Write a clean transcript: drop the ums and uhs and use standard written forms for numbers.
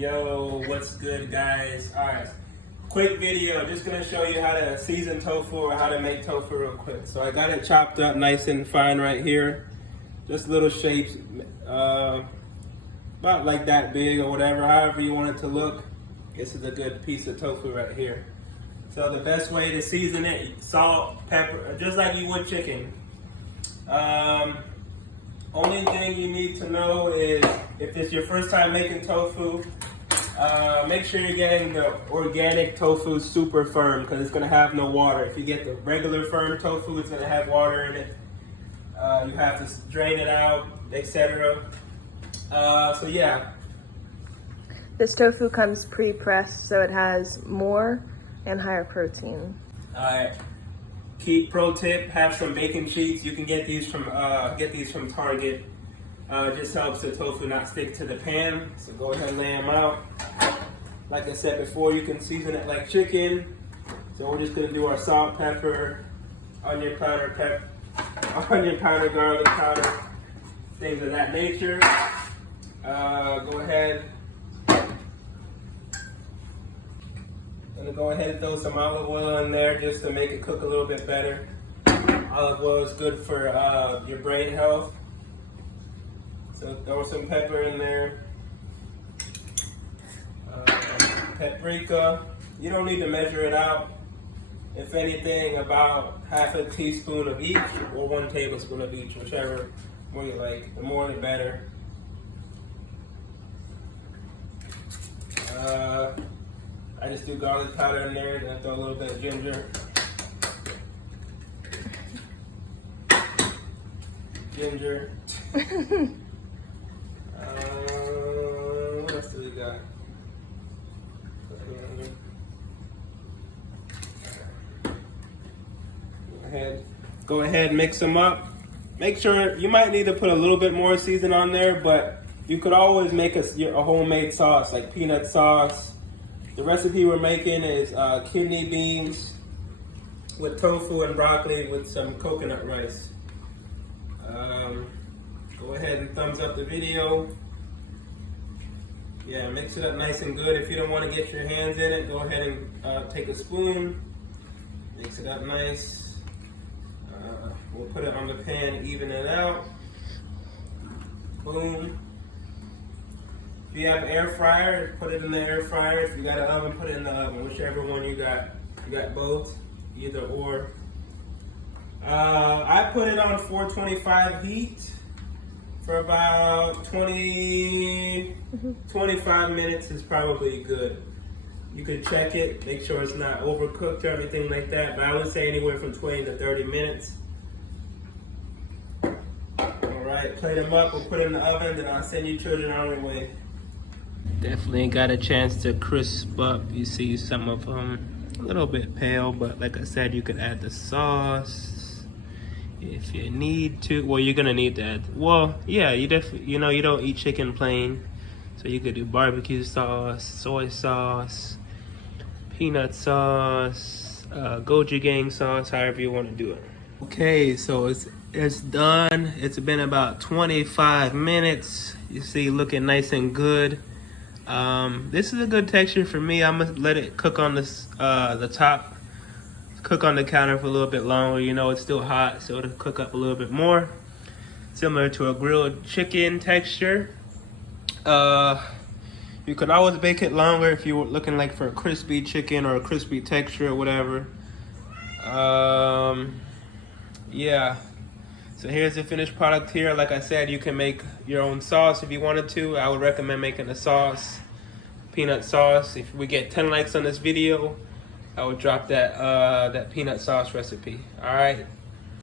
Yo, what's good, guys? All right, quick video. Just gonna show you how to season tofu or how to make tofu real quick. So I got it chopped up nice and fine right here. Just little shapes, about like that big or whatever, however you want it to look. This is a good piece of tofu right here. So the best way to season it, salt, pepper, just like you would chicken. Only thing you need to know is if it's your first time making tofu, make sure you're getting the organic tofu super firm because it's going to have no water. If you get the regular firm tofu, it's going to have water in it. You have to drain it out, etc. So yeah. This tofu comes pre-pressed, so it has more and higher protein. Alright. Key pro tip: have some baking sheets. You can get these from Target. It just helps the tofu not stick to the pan. So go ahead and lay them out. Like I said before, you can season it like chicken. So we're just gonna do our salt, pepper, onion powder, garlic powder, things of that nature. Go ahead. Gonna go ahead and throw some olive oil in there just to make it cook a little bit better. Olive oil is good for your brain health. So throw some pepper in there. Paprika. You don't need to measure it out. If anything, about half a teaspoon of each or 1 tablespoon of each, whichever more you like. The more the better. I just do garlic powder in there and I throw a little bit of ginger. What else do we got? Go ahead, mix them up. Make sure, you might need to put a little bit more season on there, but you could always make a homemade sauce, like peanut sauce. The recipe we're making is kidney beans with tofu and broccoli with some coconut rice. Go ahead and thumbs up the video. Yeah, mix it up nice and good. If you don't want to get your hands in it, go ahead and take a spoon. Mix it up nice. We'll put it on the pan, even it out. Boom. If you have an air fryer, put it in the air fryer. If you got an oven, put it in the oven. Whichever one you got. You got both, either or. I put it on 425 heat for about 25 minutes is probably good. You could check it, make sure it's not overcooked or anything like that, but I would say anywhere from 20 to 30 minutes. Alright, plate them up, we'll put them in the oven, then I'll send you children on their way. Definitely got a chance to crisp up. You see some of them a little bit pale, but like I said, you could add the sauce if you need to. Well, you're gonna need to add, well, yeah, you definitely, you don't eat chicken plain, so you could do barbecue sauce, soy sauce, peanut sauce, gochujang sauce, however you want to do it. Okay, so it's done. It's been about 25 minutes. You see, looking nice and good. This is a good texture for me. I'm gonna let it cook on this, the top, cook on the counter for a little bit longer. It's still hot, so it'll cook up a little bit more. Similar to a grilled chicken texture. You could always bake it longer if you were looking like for a crispy chicken or a crispy texture or whatever. Yeah. So here's the finished product here. Like I said, you can make your own sauce if you wanted to. I would recommend making a sauce, peanut sauce. If we get 10 likes on this video, I would drop that peanut sauce recipe. All right.